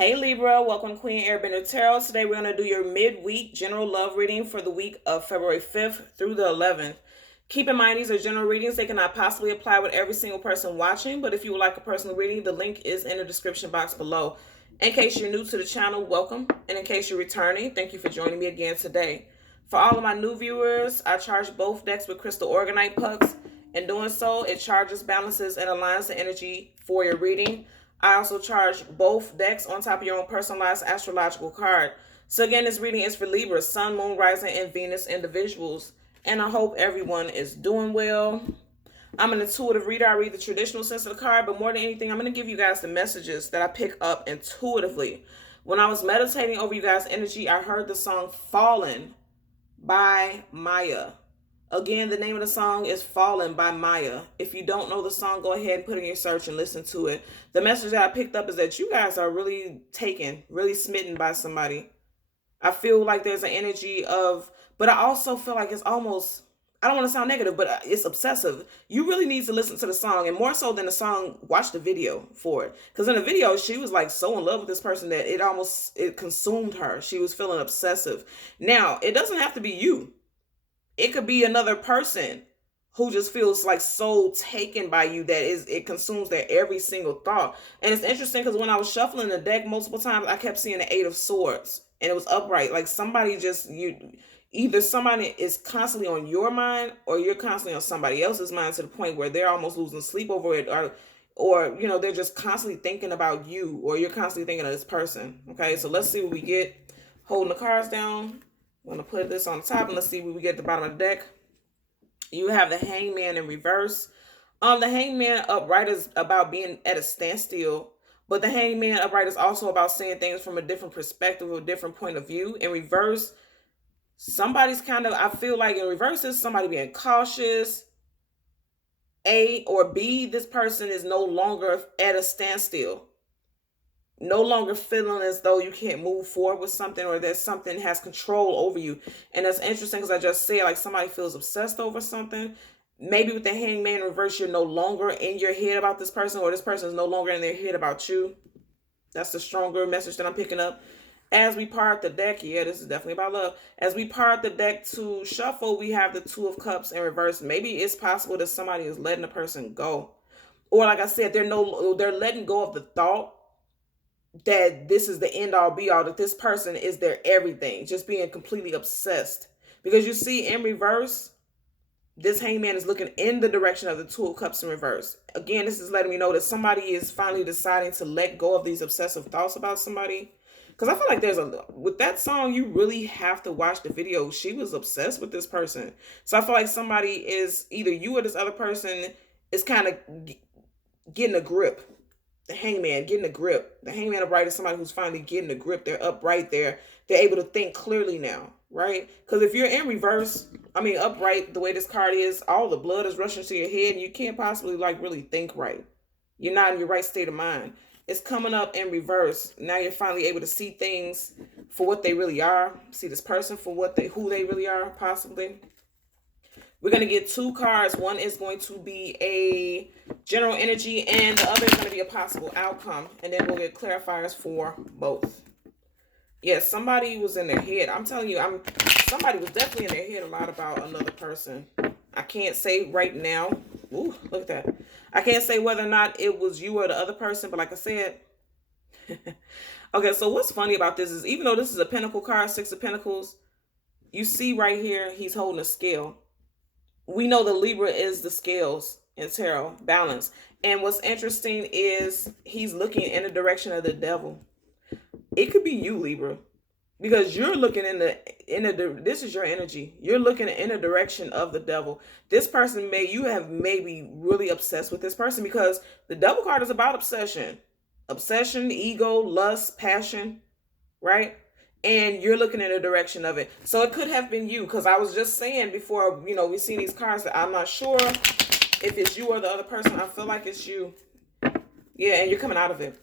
Hey Libra, welcome to Queen Airbender Tarot. Today we're going to do your midweek general love reading for the week of February 5th through the 11th. Keep in mind these are general readings. They cannot possibly apply with every single person watching, but if you would like a personal reading, the link is in the description box below. In case you're new to the channel, welcome. And in case you're returning, thank you for joining me again today. For all of my new viewers, I charge both decks with crystal organite pucks. In doing so, it charges, balances, and aligns the energy for your reading. I also charge both decks on top of your own personalized astrological card. So again, this reading is for Libra, Sun, Moon, Rising, and Venus individuals. And I hope everyone is doing well. I'm an intuitive reader. I read the traditional sense of the card, but more than anything, I'm going to give you guys the messages that I pick up intuitively. When I was meditating over you guys' energy, I heard the song Fallen by Maya. Again, the name of the song is Fallen by Maya. If you don't know the song, go ahead and put in your search and listen to it. The message that I picked up is that you guys are really taken, really smitten by somebody. I feel like there's an energy of, but I also feel like it's almost, I don't want to sound negative, but it's obsessive. You really need to listen to the song, and more so than the song, watch the video for it. Because in the video, she was like so in love with this person that it consumed her. She was feeling obsessive. Now, it doesn't have to be you. It could be another person who just feels like so taken by you that it consumes their every single thought. And it's interesting because when I was shuffling the deck multiple times, I kept seeing the Eight of Swords, and it was upright. Like either somebody is constantly on your mind, or you're constantly on somebody else's mind to the point where they're almost losing sleep over it, or they're just constantly thinking about you, or you're constantly thinking of this person. Okay, so let's see what we get. Holding the cards down. I'm going to put this on the top, and let's see what we get at the bottom of the deck. You have the Hangman in reverse. The Hangman upright is about being at a standstill, but the Hangman upright is also about seeing things from a different perspective, a different point of view. In reverse, I feel like in reverse is somebody being cautious. A or B, this person is no longer at a standstill. No longer feeling as though you can't move forward with something, or that something has control over you. And that's interesting because I just said like somebody feels obsessed over something. Maybe with the Hangman reverse, you're no longer in your head about this person, or this person is no longer in their head about you. That's the stronger message that I'm picking up. As we part the deck, yeah, this is definitely about love. As we part the deck to shuffle, we have the Two of Cups in reverse. Maybe it's possible that somebody is letting a person go. Or like I said, they're letting go of the thought that this is the end all be all, that this person is their everything, just being completely obsessed. Because you see in reverse, this Hangman is looking in the direction of the Two of Cups in reverse. Again, this is letting me know that somebody is finally deciding to let go of these obsessive thoughts about somebody. Because I feel like with that song, you really have to watch the video. She was obsessed with this person. So I feel like somebody is, either you or this other person is kind of getting a grip. The Hangman getting a grip. The Hangman upright is somebody who's finally getting a grip. They're upright there. They're able to think clearly now, right? Because if you're in reverse, upright, the way this card is, all the blood is rushing to your head, and you can't possibly really think right. You're not in your right state of mind. It's coming up in reverse. Now you're finally able to see things for what they really are. See this person for who they really are, possibly. We're going to get two cards. One is going to be a general energy, and the other is going to be a possible outcome. And then we'll get clarifiers for both. Yes, somebody was in their head. I'm telling you, somebody was definitely in their head a lot about another person. I can't say right now. Ooh, look at that. I can't say whether or not it was you or the other person, but like I said. Okay, so what's funny about this is, even though this is a Pentacle card, Six of Pentacles, you see right here, he's holding a scale. We know the Libra is the scales in tarot, balance. And what's interesting is he's looking in the direction of the devil. It could be you, Libra, because you're looking this is your energy. You're looking in the direction of the devil. This person you have maybe really obsessed with this person, because the devil card is about obsession. Obsession, ego, lust, passion, right? And you're looking in the direction of it. So it could have been you, because I was just saying before, we see these cards, that I'm not sure if it's you or the other person. I feel like it's you. Yeah, and you're coming out of it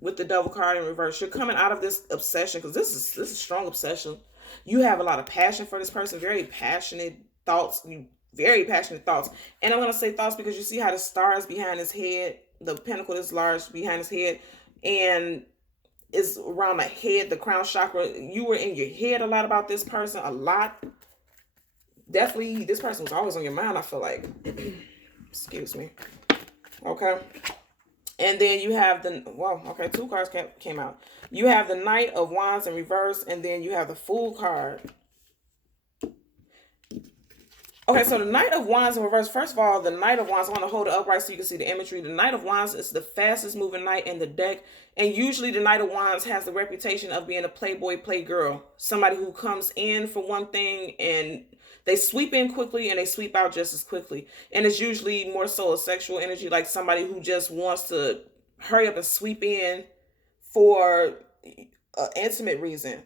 with the Devil card in reverse. You're coming out of this obsession, because this is strong obsession. You have a lot of passion for this person, very passionate thoughts, very passionate thoughts. And I'm going to say thoughts because you see how the star is behind his head, the pentacle is large behind his head, and is around the head, the crown chakra. You were in your head a lot about this person, a lot. Definitely, this person was always on your mind, I feel like. Excuse me. Okay. And then you have the, well, okay, two cards came out. You have the Knight of Wands in reverse, and then you have the Fool card. Okay, so the Knight of Wands in reverse. First of all, the Knight of Wands, I want to hold it upright so you can see the imagery. The Knight of Wands is the fastest moving knight in the deck. And usually the Knight of Wands has the reputation of being a playboy, playgirl. Somebody who comes in for one thing and they sweep in quickly and they sweep out just as quickly. And it's usually more so a sexual energy, like somebody who just wants to hurry up and sweep in for an intimate reason.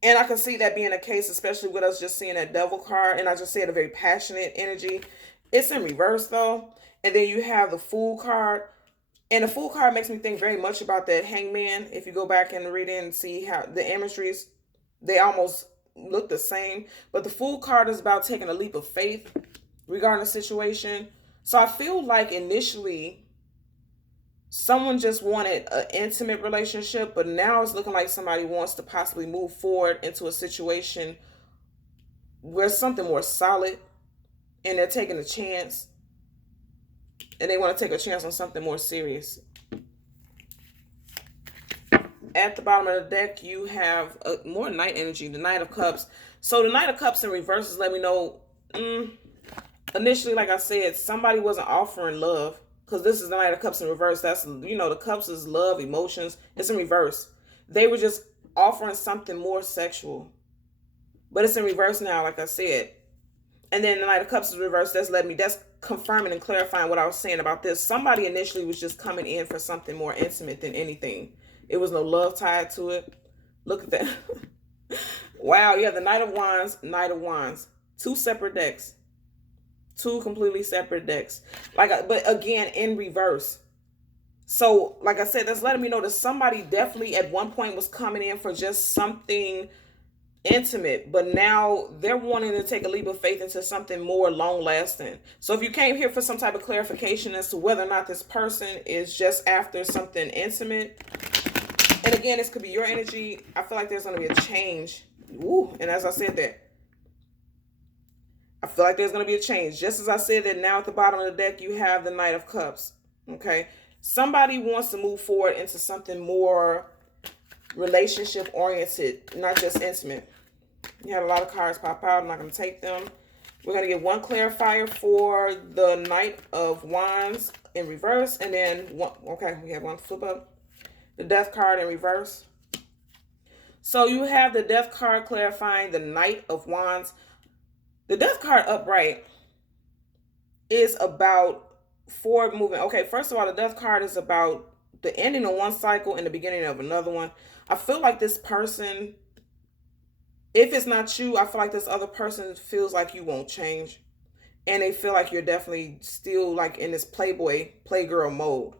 And I can see that being the case, especially with us just seeing that Devil card. And I just said a very passionate energy. It's in reverse though. And then you have the Fool card. And the Fool card makes me think very much about that Hangman. If you go back and read it and see how the imageries, they almost look the same. But the Fool card is about taking a leap of faith regarding the situation. So I feel like initially someone just wanted an intimate relationship, but now it's looking like somebody wants to possibly move forward into a situation where something more solid, and they're taking a chance, and they want to take a chance on something more serious. At the bottom of the deck, you have more Knight energy, the Knight of Cups. So the Knight of Cups in reverse is let me know, initially, like I said, somebody wasn't offering love. Because this is the Knight of Cups in reverse. That's, the cups is love, emotions. It's in reverse. They were just offering something more sexual. But it's in reverse now, like I said. And then the Knight of Cups is reverse. That's confirming and clarifying what I was saying about this. Somebody initially was just coming in for something more intimate than anything. It was no love tied to it. Look at that. Wow, yeah, the Knight of Wands, Knight of Wands. Two separate decks. Two completely separate decks. But again, in reverse. So, like I said, that's letting me know that somebody definitely at one point was coming in for just something intimate, but now they're wanting to take a leap of faith into something more long lasting. So if you came here for some type of clarification as to whether or not this person is just after something intimate, and again, this could be your energy, I feel like there's going to be a change. Ooh, and as I said that, I feel like there's going to be a change. Just as I said that now at the bottom of the deck, you have the Knight of Cups. Okay. Somebody wants to move forward into something more relationship oriented, not just intimate. You had a lot of cards pop out. I'm not going to take them. We're going to get one clarifier for the Knight of Wands in reverse. And then one, okay, we have one flip up. The Death card in reverse. So you have the Death card clarifying the Knight of Wands. The Death card upright is about forward movement. Okay, first of all, the Death card is about the ending of one cycle and the beginning of another one. I feel like this person, if it's not you, I feel like this other person feels like you won't change. And they feel like you're definitely still like in this playboy, playgirl mode.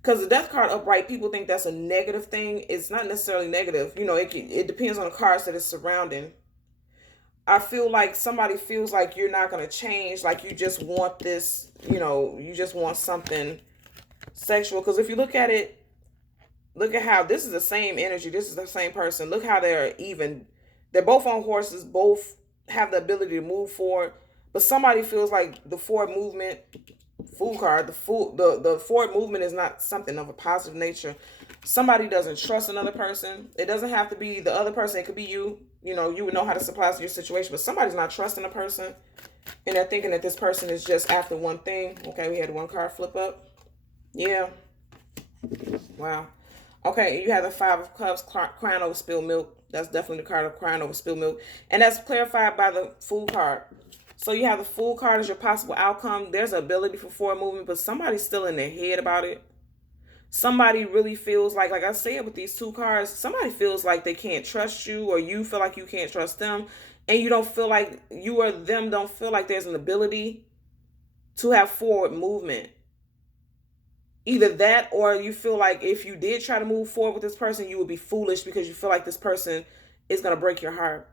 Because the Death card upright, people think that's a negative thing. It's not necessarily negative. It depends on the cards that it's surrounding. I feel like somebody feels like you're not going to change. Like you just want this, you just want something sexual. Because if you look at it, look at how this is the same energy. This is the same person. Look how they're even. They're both on horses. Both have the ability to move forward. But somebody feels like the forward movement, Fool card, the forward movement is not something of a positive nature. Somebody doesn't trust another person. It doesn't have to be the other person. It could be you. You would know how to supply your situation. But somebody's not trusting a person. And they're thinking that this person is just after one thing. Okay, we had one card flip up. Yeah. Wow. Okay, you have the Five of Cups, crying over spilled milk. That's definitely the card of crying over spilled milk. And that's clarified by the Fool card. So you have the Fool card as your possible outcome. There's an ability for forward movement, but somebody's still in their head about it. Somebody really feels like I said with these two cards, somebody feels like they can't trust you, or you feel like you can't trust them. And you don't feel like you or them don't feel like there's an ability to have forward movement. Either that, or you feel like if you did try to move forward with this person, you would be foolish because you feel like this person is going to break your heart.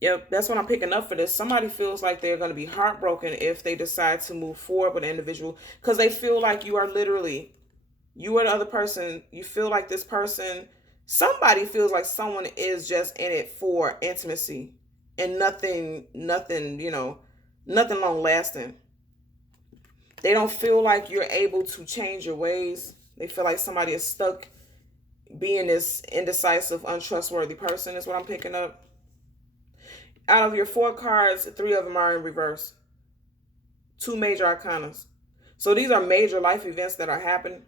Yep, that's what I'm picking up for this. Somebody feels like they're going to be heartbroken if they decide to move forward with an individual because they feel like you are literally You or the other person, you feel like this person, somebody feels like someone is just in it for intimacy and nothing, nothing long lasting. They don't feel like you're able to change your ways. They feel like somebody is stuck being this indecisive, untrustworthy person, is what I'm picking up. Out of your 4 cards, 3 of them are in reverse. 2 major arcanas. So these are major life events that are happening.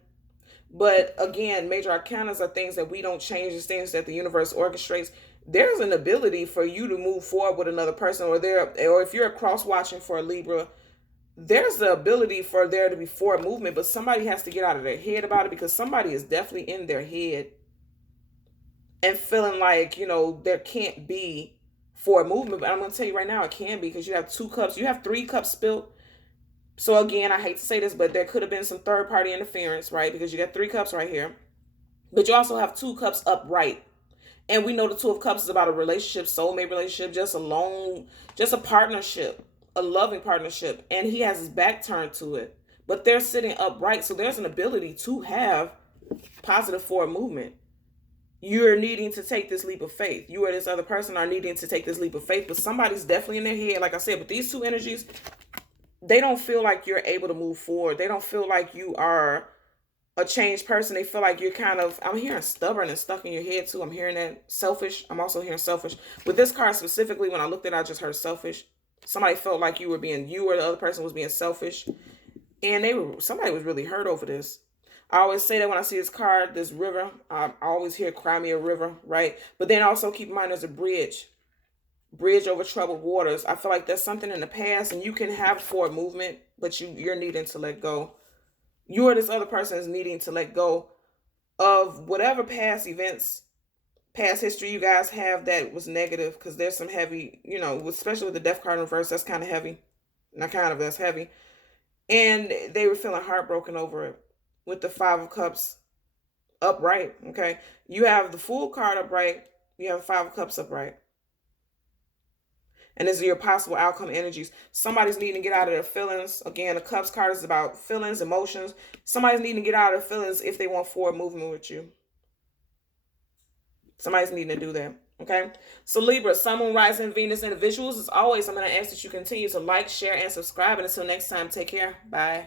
But again, major arcanas are things that we don't change. It's things that the universe orchestrates. There's an ability for you to move forward with another person, or if you're cross watching for a Libra, there's the ability for there to be forward movement, but somebody has to get out of their head about it, because somebody is definitely in their head and feeling like, there can't be forward movement. But I'm going to tell you right now, it can be, because you have 2 cups. You have 3 cups spilled. So again, I hate to say this, but there could have been some third party interference, right? Because you got 3 cups right here. But you also have 2 cups upright. And we know the 2 of Cups is about a relationship, soulmate relationship, just a partnership, a loving partnership. And he has his back turned to it. But they're sitting upright. So there's an ability to have positive forward movement. You're needing to take this leap of faith. You or this other person are needing to take this leap of faith. But somebody's definitely in their head. Like I said, but these 2 energies, they don't feel like you're able to move forward. They don't feel like you are a changed person. They feel like you're I'm hearing stubborn and stuck in your head too. I'm hearing that. Selfish. I'm also hearing selfish. With this card specifically, when I looked at it, I just heard selfish. Somebody felt like you or the other person was being selfish. And somebody was really hurt over this. I always say that when I see this card, this river, I always hear cry me a river, right? But then also keep in mind there's a bridge over troubled waters. I feel like there's something in the past, and you can have forward movement, but you're needing to let go. You or this other person is needing to let go of whatever past events, past history you guys have that was negative, because there's some heavy, especially with the Death card in reverse, that's kind of heavy. That's heavy. And they were feeling heartbroken over it. With the 5 of Cups upright, okay? You have the Fool card upright. You have the 5 of Cups upright. And these are your possible outcome energies. Somebody's needing to get out of their feelings. Again, the Cups card is about feelings, emotions. Somebody's needing to get out of their feelings if they want forward movement with you. Somebody's needing to do that. Okay? So Libra, Sun, Moon, Rising, Venus individuals, as always, I'm going to ask that you continue to like, share, and subscribe. And until next time, take care. Bye.